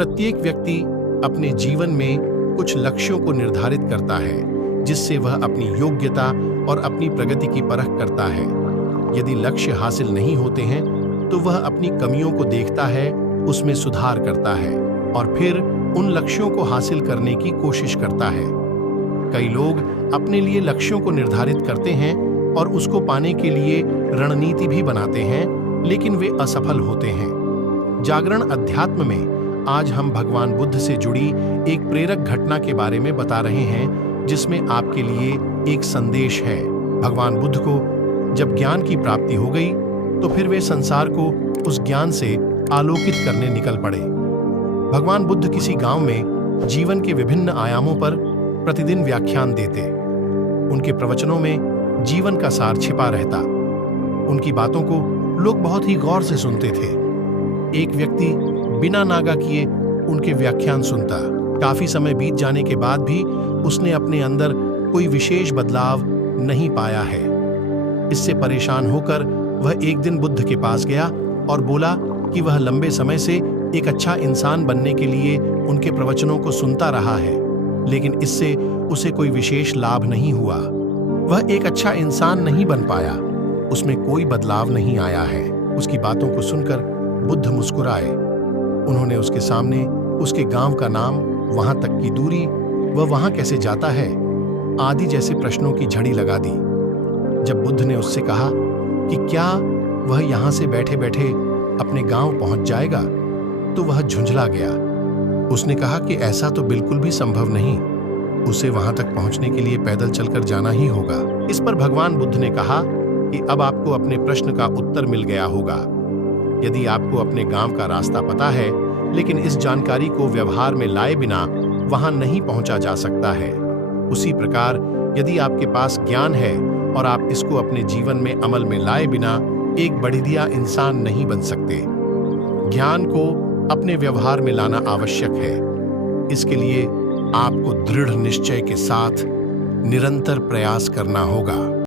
प्रत्येक व्यक्ति अपने जीवन में कुछ लक्ष्यों को निर्धारित करता है, जिससे वह अपनी योग्यता और अपनी प्रगति की परख करता है। यदि लक्ष्य हासिल नहीं होते हैं, तो वह अपनी कमियों को देखता है, उसमें सुधार करता है और फिर उन लक्ष्यों को हासिल करने की कोशिश करता है। कई लोग अपने लिए लक्ष्यों को निर्धारित करते हैं और उसको पाने के लिए रणनीति भी बनाते हैं, लेकिन वे असफल होते हैं। जागरण अध्यात्म में आज हम भगवान बुद्ध से जुड़ी एक प्रेरक घटना के बारे में बता रहे हैं, जिसमें आपके लिए एक संदेश है। भगवान बुद्ध को जब ज्ञान की प्राप्ति हो गई, तो फिर वे संसार को उस ज्ञान से आलोकित करने निकल पड़े। भगवान बुद्ध किसी गांव में जीवन के विभिन्न आयामों पर प्रतिदिन व्याख्यान देते। उनके प्रवचनों में जीवन का सार छिपा रहता। उनकी बातों को लोग बहुत ही गौर से सुनते थे। एक व्यक्ति बिना नागा किए उनके व्याख्यान सुनता। काफी समय बीत जाने के बाद भी उसने अपने अंदर कोई विशेष बदलाव नहीं पाया है। इससे परेशान होकर वह एक दिन बुद्ध के पास गया और बोला कि वह लंबे समय से एक अच्छा इंसान बनने के लिए उनके प्रवचनों को सुनता रहा है, लेकिन इससे उसे कोई विशेष लाभ नहीं हुआ। वह एक अच्छा इंसान नहीं बन पाया, उसमें कोई बदलाव नहीं आया है। उसकी बातों को सुनकर बुद्ध मुस्कुराए। उन्होंने उसके सामने उसके गांव का नाम, वहां तक की दूरी, वह वहां कैसे जाता है आदि जैसे प्रश्नों की झड़ी लगा दी। जब बुद्ध ने उससे कहा कि क्या वह यहां से बैठे बैठे अपने गांव पहुंच जाएगा, तो वह झुंझला गया। उसने कहा कि ऐसा तो बिल्कुल भी संभव नहीं, उसे वहां तक पहुंचने के लिए पैदल चलकर जाना ही होगा। इस पर भगवान बुद्ध ने कहा कि अब आपको अपने प्रश्न का उत्तर मिल गया होगा। यदि आपको अपने गांव का रास्ता पता है, लेकिन इस जानकारी को व्यवहार में लाए बिना वहां नहीं पहुंचा जा सकता है, उसी प्रकार यदि आपके पास ज्ञान है और आप इसको अपने जीवन में अमल में लाए बिना एक बढ़िया इंसान नहीं बन सकते। ज्ञान को अपने व्यवहार में लाना आवश्यक है। इसके लिए आपको दृढ़ निश्चय के साथ निरंतर प्रयास करना होगा।